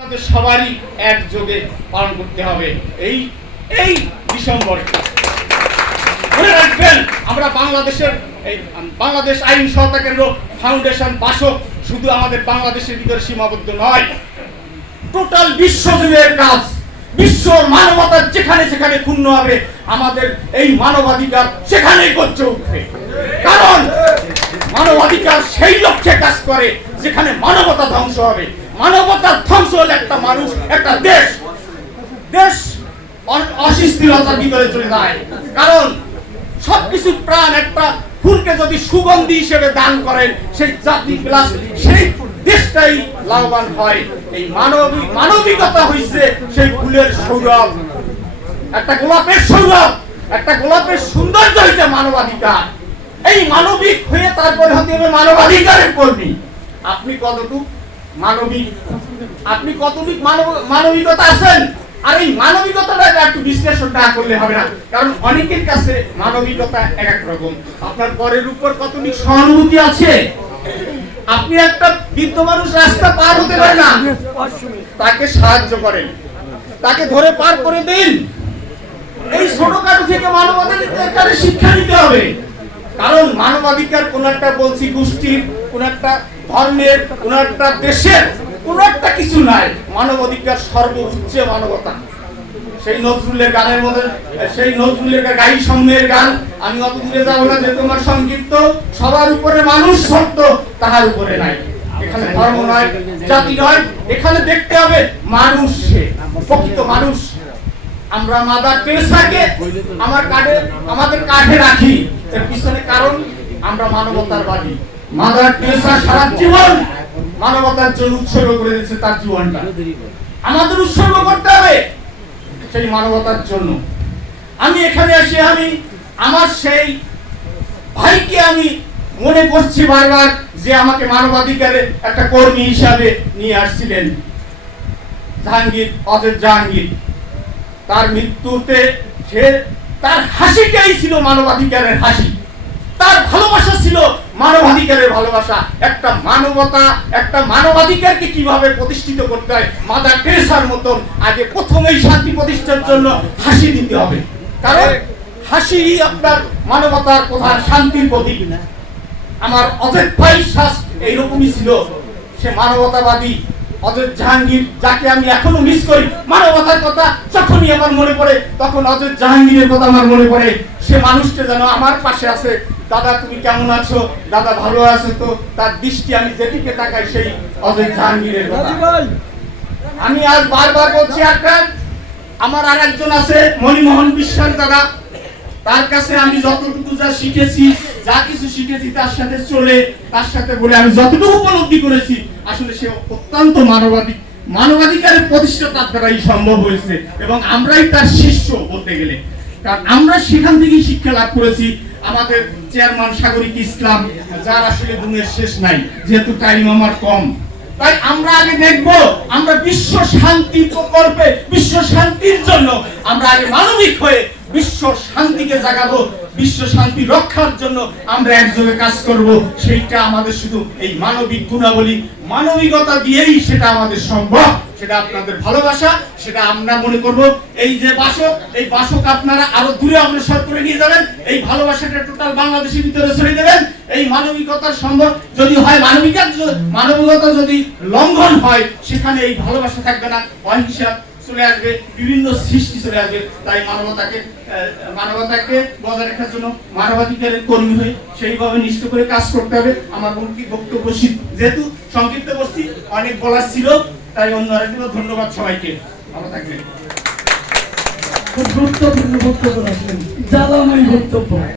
সবারই একযোগে পালন করতে হবে এই এই ডিসেম্বরে। মনে রাখবেন, আমরা বাংলাদেশ আইন সহায়তা কেন্দ্র ফাউন্ডেশন বাসক শুধু আমাদের বাংলাদেশের ভিতরে সীমাবদ্ধ নয়, টোটাল বিশ্বজুড়ের কাজ। বিশ্ব মানবতার যেখানে যেখানে ক্ষুণ্ণ হবে, আমাদের এই মানবাধিকার সেখানেই গর্জে উঠবে। কারণ মানবাধিকার সেই লক্ষ্যে কাজ করে যেখানে মানবতা ধ্বংস হবে। মানবতার ধ্বংস হলে একটা মানুষ, একটা দেশ অস্থিরতার ভিতরে চলে যায়। কারণ সবকিছু প্রাণ একটা ফুলকে যদি সুগন্ধি হিসেবে দান করেন, সেই জাতি প্লাস সেই দেশটাই লাভবান হয়। এই মানবিকতা হইছে সেই ফুলের সৌরভ, একটা গোলাপের সৌরভ, একটা গোলাপের সৌন্দর্য হইছে মানবাধিকার। এই মানবিক হয়ে তারপরে হতে হবে মানবাধিকারের কর্মী। আপনি কতটুকু মানবিক, আপনি কতটুকু মানবিকতা আছেন? আর এই মানবিকতাটা একটু বিশ্লেষণ না করলে হবে না, কারণ অনেকের কাছে মানবিকতা এক এক রকম। আপনার পরের উপর কতটুকু সহানুভূতি আছে? আপনি একটা বৃদ্ধ মানুষ রাস্তা পার হতে পারে না, তাকে সাহায্য করেন, তাকে ধরে পার করে দিন। এই ছোটখাটো থেকে মানবাধিকারের শিক্ষা দিতে হবে। কারণ মানবাধিকার কোন একটা বলছি গোষ্ঠীর, কোন একটা ধর্মের, কোন একটা দেশের, কোন একটা কিছু নাই। মানবাধিকার সর্বোচ্চ মানবতা। সেই নজরুলের গানের মধ্যে, সেই নজরুলের গাই সামনের গান, আমি অত দূরে যাবো না, যে তোমার সংক্ষিপ্ত সবার উপরে মানুষ সত্য, তাহার উপরে নাই। এখানে ধর্ম নয়, জাতি নয়, এখানে দেখতে হবে মানুষ, প্রকৃত মানুষ। আমরা মাদার টেরেসাকে আমাদের কাঁধে রাখি, এর পিছনে কারণ আমরা মানবতার বাদী। মাদার টেরেসা সারা জীবন মানবতার জন্য উৎসর্গ করে দিয়েছে তার জীবনটা। আমাদের উৎসর্গ করতে হবে সেই মানবতার জন্য। আমি এখানে এসে আমার সেই ভাইকে আমি মনে করছি বারবার, যে আমাকে মানবাধিকারের একটা কর্মী হিসাবে নিয়ে আসছিলেন অজয় জাহাঙ্গীর। তার মৃত্যুতে তার হাসিটাই ছিল মানবাধিকারের হাসি, তার ভালোবাসা ছিল মানবাধিকারের ভালোবাসা। একটা মানবতা, একটা মানবাধিকারকে কিভাবে প্রতিষ্ঠিত করতে হয়, মাদার টেরেসার মতন আগে প্রথমেই শান্তি প্রতিষ্ঠার জন্য হাসি দিতে হবে। কারণ হাসি আপনার মানবতার প্রধান, শান্তির প্রতীক। আমার অজয় ভাই এইরকমই ছিল, সে মানবতাবাদী অজয় জাহাঙ্গীর, যাকে আমি এখনো মিস করি। মানবতার কথা যখনই আমার মনে পড়ে, তখন অজয় জাহাঙ্গীরের কথা আমার মনে পড়ে। সে মানুষটা যেন আমার পাশে আছে। দাদা তুমি কেমন আছো? দাদা ভালো আছো তো? তার দৃষ্টি আমি যেদিকে তাকাই সেই অজয় জাহাঙ্গীরের কথা। আমি আজ বারবার বলছি, আমার আর একজন আছে মণিমোহন বিশ্বাস দাদা। তার কাছে আমি যতটুকু যা শিখেছি, যা কিছু শিখেছি, তার সাথে চলে, তার সাথে বলে আমি যতটুকু উপলব্ধি করেছি, আসলে সে অত্যন্ত মানবাধিকারের প্রতিষ্ঠা তার দ্বারাই সম্ভব হয়েছে, এবং আমরাই তার শিষ্য বলতে গেলে। কারণ আমরা সেখান থেকেই শিক্ষা লাভ করেছি। আমাদের চেয়ারম্যান সাগরিক ইসলাম, যার আসলে গুণের শেষ নাই, যেহেতু টাইম আমার কম, তাই আমরা আগে দেখব, আমরা বিশ্ব শান্তি প্রকল্পে, বিশ্ব শান্তির জন্য আমরা আগে মানবিক হয়ে বিশ্ব শান্তিকে জাগাবো, বিশ্ব শান্তি রক্ষার জন্য আমরা একযোগে কাজ করব। সেইটা আমাদের শুধু এই মানবিক গুণাবলী, মানবিকতা দিয়েই সেটা আমাদের সম্ভব। সেটা আপনাদের ভালোবাসা, সেটা আমরা মনে করব। এই যে বাসক, এই বাসক আপনারা আরো দূরে অগ্রসর করে নিয়ে যাবেন। এই ভালোবাসাটা টোটাল বাংলাদেশের ভিতরে ছড়িয়ে দেবেন। এই মানবিকতার সম্ভব যদি হয়, মানবিকতা যদি লঙ্ঘন হয়, সেখানে এই ভালোবাসা থাকবে না, অহিংসা চলে আসবে, বিভিন্ন সৃষ্টি চলে আসবে। তাই মানবতাকে বজায় রাখার জন্য মানবাধিকারের কর্মী হয়ে সেইভাবে নিষ্ঠ করে কাজ করতে হবে। আমার বক্তব্য যেহেতু সংক্ষিপ্ত করছি, অনেক বলার ছিল, তাই অন্য আরেকগুলো ধন্যবাদ সবাইকে। ভালো থাকবেন। খুব গুরুত্বপূর্ণ বক্তব্য রাখলেন, জ্বালাময় বক্তব্য।